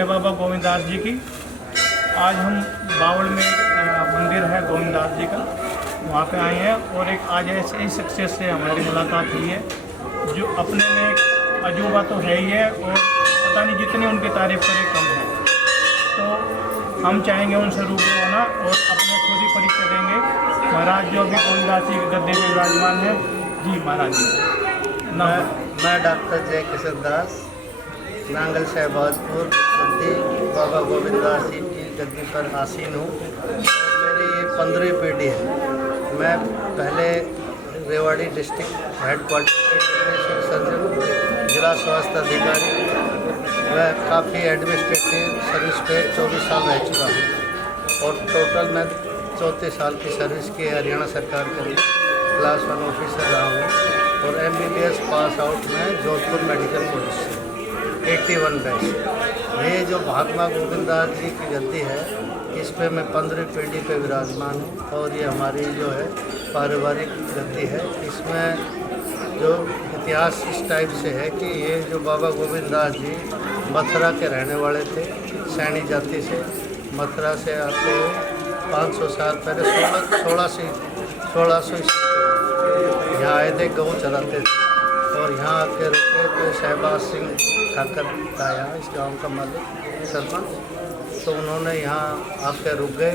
जय बाबा गोविंददास जी की। आज हम बावड़ में मंदिर है गोविंददास जी का, वहाँ पे आए हैं और एक आज ऐसे ही सक्सेस से हमारी मुलाकात हुई है जो अपने में अजूबा तो है ही है और पता नहीं जितनी उनकी तारीफ करें कम है। तो हम चाहेंगे उनसे रूबरू होना और अपने खुद ही परिचय देंगे। महाराज जो अभी गोविंददास जी के गद्दे में विराजमान है। जी महाराज जी। मैं डॉक्टर जय किशन दास, नांगल शहबाजपुर गद्दी बाबा गोविंददास जी की गद्दी पर आसीन हूँ। मेरी ये 15वीं पीढ़ी है। मैं पहले रेवाड़ी डिस्ट्रिक्ट हेडक्वार्टर के सर्जन, जिला स्वास्थ्य अधिकारी, मैं काफ़ी एडमिनिस्ट्रेटिव सर्विस पे 24 साल रह चुका हूँ और टोटल मैं 34 साल की सर्विस की हरियाणा सरकार के लिए क्लास 1 ऑफिसर रहा हूँ और MBBS पास आउट में जोधपुर मेडिकल कॉलेज से 81 बैच। ये जो महात्मा गोविंददास जी की गद्दी है, इस पे मैं 15वीं पीढ़ी पे विराजमान हूँ और ये हमारी जो है पारिवारिक गद्दी है। इसमें जो इतिहास इस टाइप से है कि ये जो बाबा गोविंददास जी मथुरा के रहने वाले थे, सैनी जाति से मथुरा से आते हुए 500 साल पहले 1600 यहाँ आए थे, गऊ चराते थे और यहाँ आके रुके तो शहबाज सिंह ठाकर था यहाँ इस गांव का मालिक सरपंच। तो उन्होंने यहाँ आके रुक गए,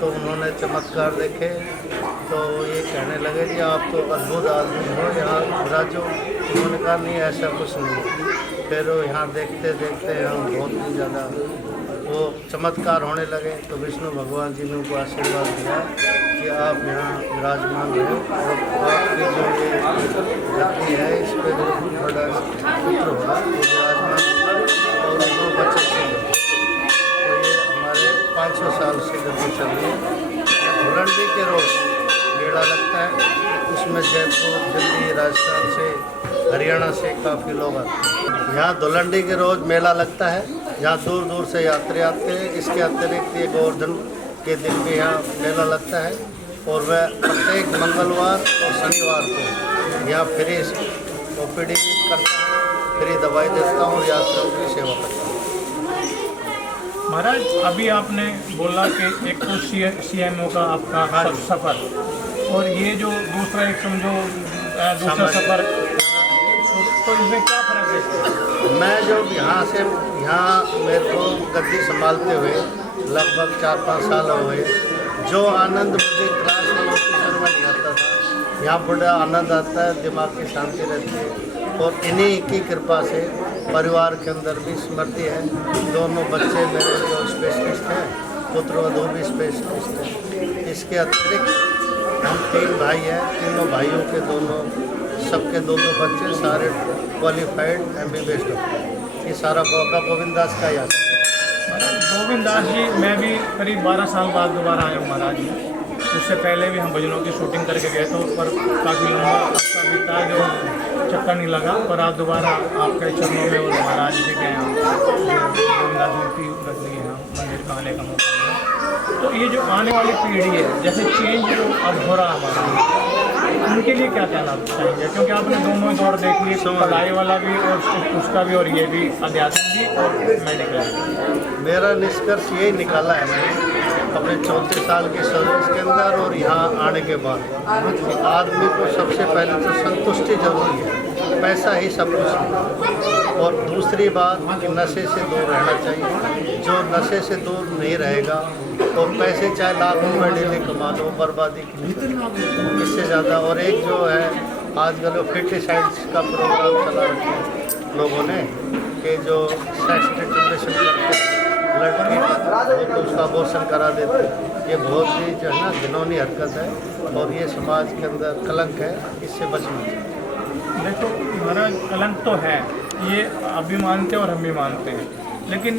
तो उन्होंने चमत्कार देखे तो ये कहने लगे कि आप तो अद्भुत आदमी हो, यहाँ विराजो। उन्होंने कहा नहीं ऐसा कुछ नहीं। फिर वो यहाँ देखते देखते हम बहुत ही ज़्यादा वो चमत्कार होने लगे। तो विष्णु भगवान जी ने उनको आशीर्वाद दिया कि आप यहाँ विराजमान रहे और आपकी जो ये गद्दी है इस पर जो बड़ा पुत्र होगा वो विराजमान और 2 बच्चे से तो ये हमारे 500 साल से गद्दी चल रही है। धुलंडी के रोज मेला लगता है, उसमें जयपुर, दिल्ली, राजस्थान से, हरियाणा से काफ़ी लोग आते हैं। यहाँ धुलंडी के रोज मेला लगता है, यहाँ दूर दूर से यात्री आते हैं। इसके अतिरिक्त ये गोवर्धन के दिन भी यहाँ मेला लगता है और वह प्रत्येक मंगलवार और शनिवार को यहाँ फ्री OPD भी करता हूँ, फ्री दवाई देता हूँ और यात्रियों की सेवा करता हूँ। महाराज अभी आपने बोला कि एक तो CMO का आपका सफ़र और ये जो दूसरा एक समझो दूसरा सफ़र, तो इसमें क्या फ़र्क है? मैं जो यहाँ मेरे को गद्दी संभालते हुए लगभग 4-5 साल हो गए, जो आनंद मुझे क्लास में ऑफिसर में नहीं आता था, यहाँ बड़ा आनंद आता है, दिमाग की शांति रहती है और इन्हीं की कृपा से परिवार के अंदर भी स्मृति है। दोनों बच्चे मेरे जो स्पेशलिस्ट हैं, पुत्रवधू भी स्पेशलिस्ट हैं। इसके अतिरिक्त हम 3 भाई हैं, तीनों भाइयों के सबके 2 बच्चे सारे क्वालिफाइड MBBS डॉक्टर। ये सारा बाबा गोविंददास का याद है। गोविंददास जी मैं भी करीब 12 साल बाद दोबारा आया हूँ महाराज जी। उससे पहले भी हम भजनों की शूटिंग करके गए थे, उस पर काफ़ी लंबा आपका बीता जो चक्कर नहीं लगा, पर आप दोबारा आपके चरणों में और महाराज जी के यहाँ गोविंददास मूर्ति रखनी है मंदिर का आने का मौका मिला। तो ये जो आने वाली पीढ़ी है, जैसे चेंज जो अब हो रहा हमारा, उनके लिए क्या कहना चाहेंगे? क्योंकि आपने दोनों दौर देख लिए, पढ़ाई वाला भी और उसका भी और ये भी, अध्यात्म भी और मेडिकल। मेरा निष्कर्ष यही निकाला है मैंने अपने 34 साल की सर्विस के अंदर और यहाँ आने के बाद, आदमी को सबसे पहले तो संतुष्टि जरूरी है, पैसा ही सब कुछ है। और दूसरी बात कि नशे से दूर रहना चाहिए। जो नशे से दूर नहीं रहेगा और पैसे चाहे लाख रुपये डेली कमा लो, बर्बादी की इससे ज़्यादा। और एक जो है आजकल वो फिटिसाइड्स का प्रोग्राम चला रखा है लोगों ने कि जो सेक्स रिलेशन करते हैं लड़की तो उसका अबॉर्शन करा देते हैं। ये बहुत ही जो है ना घिनौनी हरकत है और ये समाज के अंदर कलंक है, इससे बचना चाहिए। देखो महाराज कलंक तो है, ये आप भी मानते हैं और हम भी मानते हैं, लेकिन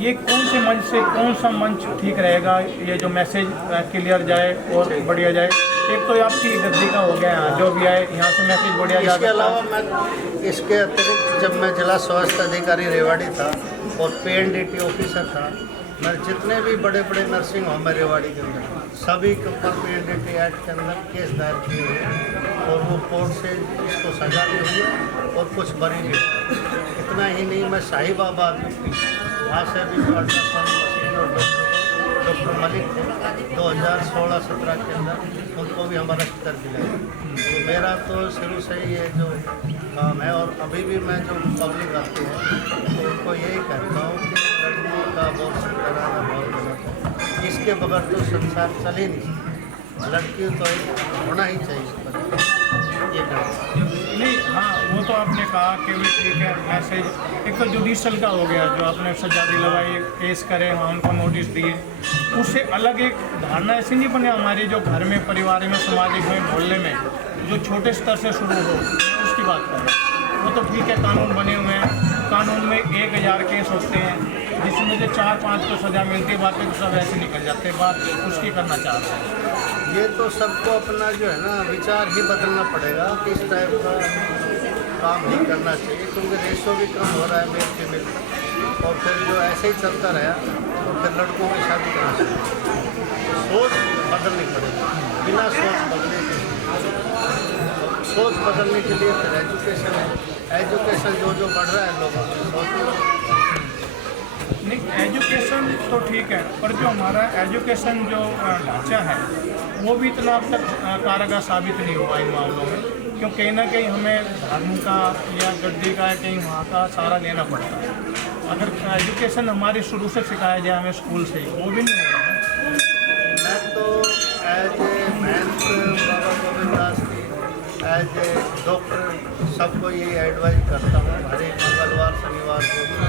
ये कौन से मंच से कौन सा मंच ठीक रहेगा ये जो मैसेज क्लियर जाए और बढ़िया जाए? एक तो आपकी गद्दी का हो गया, यहाँ जो भी आए यहाँ से मैसेज बढ़िया जाए। इसके अलावा मैं इसके अतिरिक्त जब मैं जिला स्वास्थ्य अधिकारी रेवाड़ी था और PNDT ऑफिसर था, मैं जितने भी बड़े बड़े नर्सिंग होम है रेवाड़ी के अंदर सभी के ऊपर PNDT एक्ट के अंदर केस दायर किए हुए और वो कोर्ट से इसको सजा भी हुई और कुछ बरी भी। इतना ही नहीं, मैं साहिबाबाद वहाँ से भी अल्ट्रासाउंड मशीन और डॉक्टर मलिक थे 2016-17 के अंदर, उनको भी हम अरेस्ट कर दिया। तो मेरा तो शुरू से ही ये जो काम है, और अभी भी मैं जो पब्लिक आती है तो उनको यही कहता हूँ कि लड़की का अबॉर्शन कराना बहुत गलत है। इसके बगैर तो संसार चल ही नहीं सकता। लड़की तो एक होना ही चाहिए पर ये गलत नहीं। हाँ, वो तो आपने कहा कि भी ठीक है, मैसेज एक तो जुडिशल का हो गया, जो आपने सजा दिलवाई, केस करे, हाँ उनको नोटिस दिए, उससे अलग एक धारणा ऐसी नहीं बने हमारी जो घर में, परिवार में, सामाजिक में, मोहल्ले में जो छोटे स्तर से शुरू हो, उसकी बात कर रहे हैं। वो तो ठीक है, कानून बने हुए हैं, कानून में 1000 केस होते हैं जिसमें से 4-5 को सज़ा मिलती है, बाकी तो सब ऐसे निकल जाते हैं। बात उसकी करना चाह रहे हैं। ये तो सबको अपना जो है ना विचार ही बदलना पड़ेगा कि इस टाइप का काम नहीं करना चाहिए, क्योंकि रेशो भी कम हो रहा है मेल फीमेल का, और फिर जो ऐसे ही चलता रहा तो फिर लड़कों की शादी करना चाहिए। सोच बदलनी पड़ेगी, बिना सोच बदलने के लिए फिर एजुकेशन है। एजुकेशन जो बढ़ रहा है लोगों की सोच नहीं, एजुकेशन तो ठीक है, पर जो हमारा एजुकेशन जो ढांचा है वो भी इतना अब तक कारगर साबित नहीं हुआ इन मामलों में, क्योंकि कहीं ना कहीं हमें धर्म का या गद्दी का कहीं वहाँ का सहारा लेना पड़ता है। अगर एजुकेशन हमारी शुरू से सिखाया जाए हमें स्कूल से ही, वो भी नहीं हो रहा है। मैं तो एज ए महंत बाबा गोविंद दास की एज ए डॉक्टर सबको यही एडवाइज करता हूँ, हर एक मंगलवार शनिवार को दूर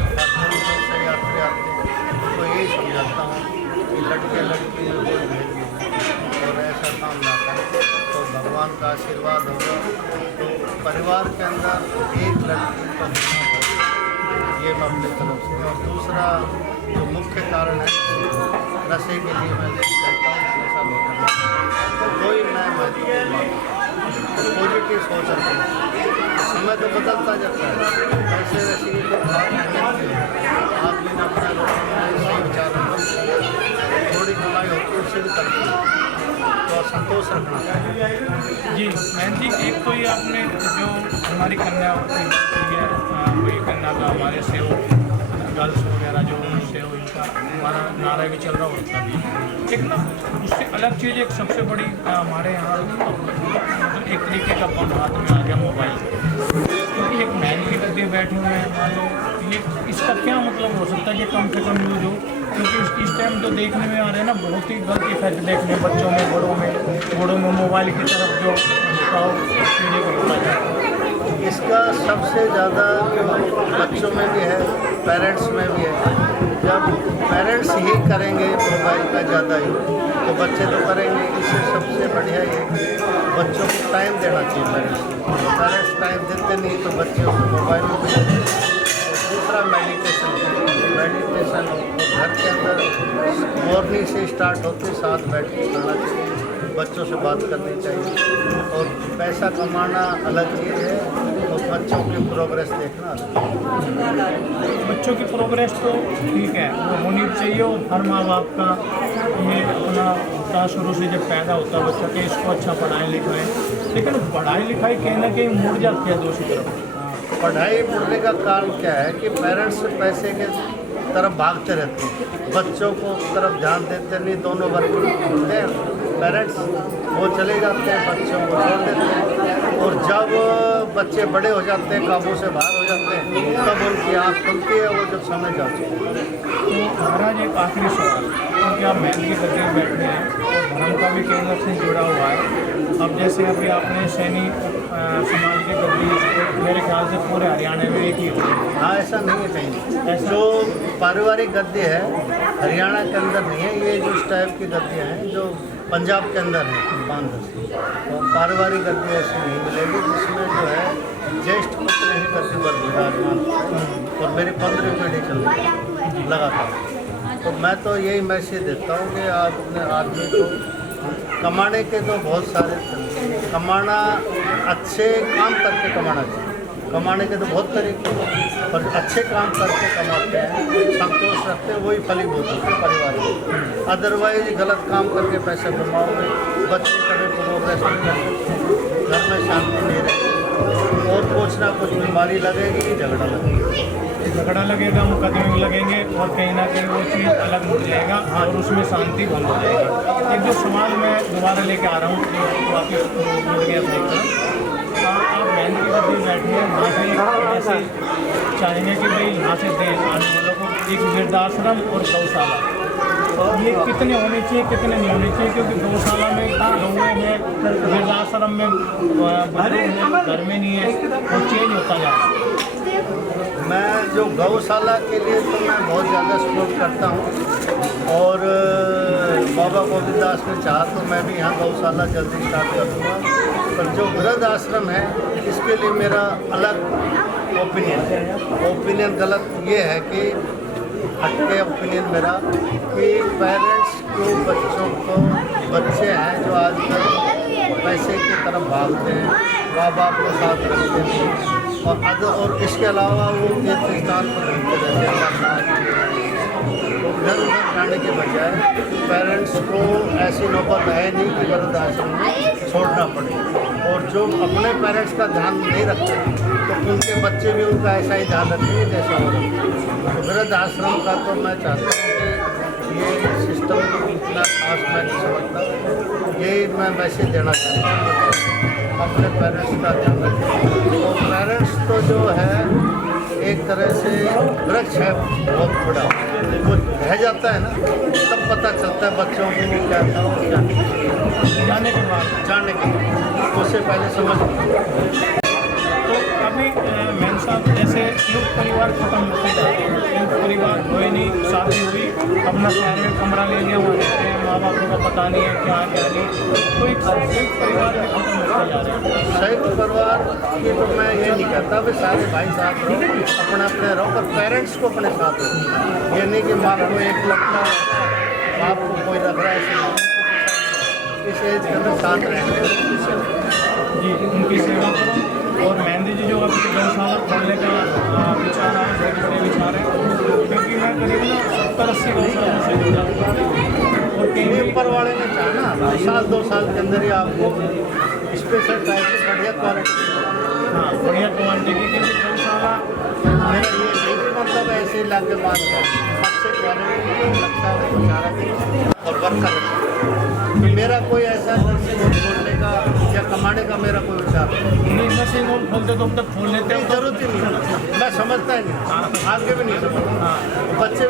से यात्री आते हैं तो यही समझाता हूँ कि लड़के लड़की में कोई भेद नहीं और ऐसा काम ना करें तो भगवान का आशीर्वाद होगा। तो परिवार के अंदर एक लड़की को होना होगा, ये मैं अपनी तरफ से। और दूसरा जो मुख्य कारण है नशे के लिए मैं कहता हूँ नशा नहीं करना, कोई मैं पॉजिटिव सोच रखता हूँ। समय तो बदलता जाता है, वैसे वैसे ये लोग आदमी ने अपना सही विचार रखना, थोड़ी कमाई होती है उससे भी करती है तो संतोष रखना चाहिए। जी मैम जी, एक तो ये आपने जो हमारी कन्या की बात की है, वही कन्या का हमारे सेव गर्ल्स वगैरह जो सेव इनका हमारा नारा भी चल रहा होता भी, एक ना उससे अलग चीज़ एक सबसे बड़ी हमारे यहाँ मतलब एक तरीके का बम हाथ में आ गया मोबाइल, क्योंकि एक मैन की गद्दे बैठे हुए हैं मान लो, ये इसका क्या मतलब हो सकता है कि कम से कम यूज हो, क्योंकि इस टाइम जो देखने में आ रहे हैं ना बहुत ही गलत इफेक्ट देखने बच्चों में, बड़ों में मोबाइल की तरफ जो झुकाव पीढ़ी को होता है। इसका सबसे ज़्यादा बच्चों में भी है, पेरेंट्स में भी है। जब पेरेंट्स ही करेंगे मोबाइल का ज़्यादा ही तो बच्चे तो करेंगे। इससे सबसे बढ़िया ये कि बच्चों को टाइम देना चाहिए। पेरेंट्स टाइम देते नहीं तो बच्चे उसको मोबाइल में भी। दूसरा मेडिटेशन घर के अंदर मॉर्निंग से स्टार्ट होते साथ बैठ के करना चाहिए, बच्चों से बात करनी चाहिए। और पैसा कमाना अलग चीज़ है और बच्चों की प्रोग्रेस देखना अलग। बच्चों की प्रोग्रेस तो ठीक है, वो होनी चाहिए। और हर माँ बाप का ये अपना होता शुरू से जब पैदा होता है बच्चा कि इसको अच्छा पढ़ाएं लिखाएं, लेकिन पढ़ाई लिखाई कहीं ना कहीं मुड़ जाती है दूसरी तरफ। पढ़ाई मुड़ने का कारण क्या है कि पेरेंट्स पैसे के तरफ भागते रहते हैं, बच्चों को तरफ ध्यान देते नहीं। दोनों वर्ग होते हैं पेरेंट्स, वो चले जाते हैं, बच्चों को छोड़ देते हैं। और जब बच्चे बड़े हो जाते हैं, काबू से बाहर हो जाते हैं, तब उनकी आँख खुलती है, वो जब समझ जाते हैं। तो महाराज एक आखिरी सवाल, क्योंकि आप महल की गद्दे में बैठे हैं और धर्म का भी कहीं ना कहीं जुड़ा हुआ है। अब जैसे अभी आपने सैनी समाज के गद्दी मेरे ख्याल से पूरे हरियाणा में एक ही होती है। हाँ, ऐसा नहीं है कहीं। जो पारिवारिक गद्दे है हरियाणा के अंदर नहीं है, ये जो इस टाइप की गद्दियाँ हैं जो पंजाब के अंदर है 5-10, तो पारिवारिक गद्दी ऐसी नहीं मिलेगी जिसमें जो है ज्येष्ठ पुत्र ही गद्दी पर विराजमान। और मेरी 15वीं पीढ़ी चल रही है लगातार। तो मैं तो यही मैसेज देता हूँ कि आप अपने आदमी को कमाने के तो बहुत सारे, कमाना अच्छे काम करके कमाना चाहिए। कमाने के तो बहुत तरीके हैं, पर अच्छे काम करके कमाते हैं, संतोष रखते हैं, वही फलीभूत होते हैं परिवार में। अदरवाइज गलत काम करके पैसा कमाओगे, बच्चे कभी प्रोग्रेस नहीं कर सकते, घर में शांति नहीं रहेगी। और कुछ ना कुछ बीमारी लगेगी कि झगड़ा लगेगा। झगड़ा लगेगा, मुकदमे भी लगेंगे और कहीं ना कहीं वो चीज़ अलग मुड़ जाएगा और उसमें शांति भंग हो जाएगी। एक जो सवाल मैं दोबारा लेके आ रहा हूँ जो वापस मुड़ गया था, आप बहन की बच्चे बैठे हैं, वहाँ से ऐसे चाहेंगे कि भाई यहाँ से दें आने वालों को एक वृद्धाश्रम और गौशाला, ये कितने होने चाहिए कितने नहीं होने चाहिए? क्योंकि गौशाला में गौएं हैं, वृद्धाश्रम में घर में नहीं है, वो चेंज होता जा रहा है। मैं जो गौशाला के लिए तो मैं बहुत ज़्यादा सपोर्ट करता हूँ और बाबा गोविंद दास ने चाहा तो मैं भी यहाँ गौशाला जल्दी स्टार्ट कर दूँगा। पर जो वृद्ध आश्रम है इसके लिए मेरा अलग ओपिनियन गलत ये है कि हटके ओपिनियन मेरा कि पेरेंट्स को बच्चों को बच्चे हैं जो आजकल पैसे की तरफ भागते हैं, माँ बाप को साथ रखते हैं और इसके अलावा वो तीर्थ स्थान पर घूमते रहते हैं। इधर उधर जाने के बजाय पेरेंट्स को ऐसी नौबत है नहीं कि वृद्धाश्रम में छोड़ना पड़े। और जो अपने पेरेंट्स का ध्यान नहीं रखते तो उनके बच्चे भी उनका ऐसा ही ध्यान रखेंगे जैसा हो रहा है। वृद्धाश्रम का तो मैं चाहता हूँ कि ये सिस्टम इतना खास मैं नहीं समझता। यही मैं मैसेज देना चाहता हूँ अपने पेरेंट्स का ध्यान रखें। और पेरेंट्स तो जो है एक तरह से वृक्ष है बहुत बड़ा, वो रह जाता है ना तब पता चलता है बच्चों को वो क्या था और क्या नहीं। जाने के बाद उससे पहले समझ। तो अभी मैन साहब जैसे संयुक्त परिवार खत्म होते जा रहे हैं, संयुक्त परिवार हुए नहीं, शादी हुई, अपना शहर में कमरा ले लिया, वहाँ रहते हैं, माँ बापों का पता नहीं है क्या क्या नहीं, तो एक संयुक्त परिवार में खत्म होते जा रहे हैं। संयुक्त परिवार की तो मैं ये नहीं कहता भी सारे भाई साथ रहो, अपने अपने रहो, पर पेरेंट्स को अपने साथ रहो। ये नहीं कि माँ को एक लगता बाप को कोई रख रहा है, इस एज के अंदर साथ रहेंगे जी, उनकी सेवा करो। और मेहंदी जी जो अभी गौशाला खोलने का विचार है, बहुत बड़े विचार है, क्योंकि मैं करीब 70-80 गौशाला से जुड़ा हूँ और कहीं ऊपर वाले ने चाहना 2 साल के अंदर ही आपको स्पेशल टाइप की बढ़िया क्वालिटी, हाँ बढ़िया क्वालिटी की, क्योंकि गौशाला मेरा ये नहीं कि मतलब ऐसे ही लाके बात कर अच्छे क्वालिटी लगता है बेचारा और वर्कर। मेरा कोई ऐसा नर्सिंग होम खोलने का या कमाने का मेरा कोई विचार नहीं, नर्सिंग होम खोलते तो अब तक खोल लेते हैं, जरूरत ही नहीं, मैं समझता ही नहीं, आगे भी नहीं समझता। बच्चे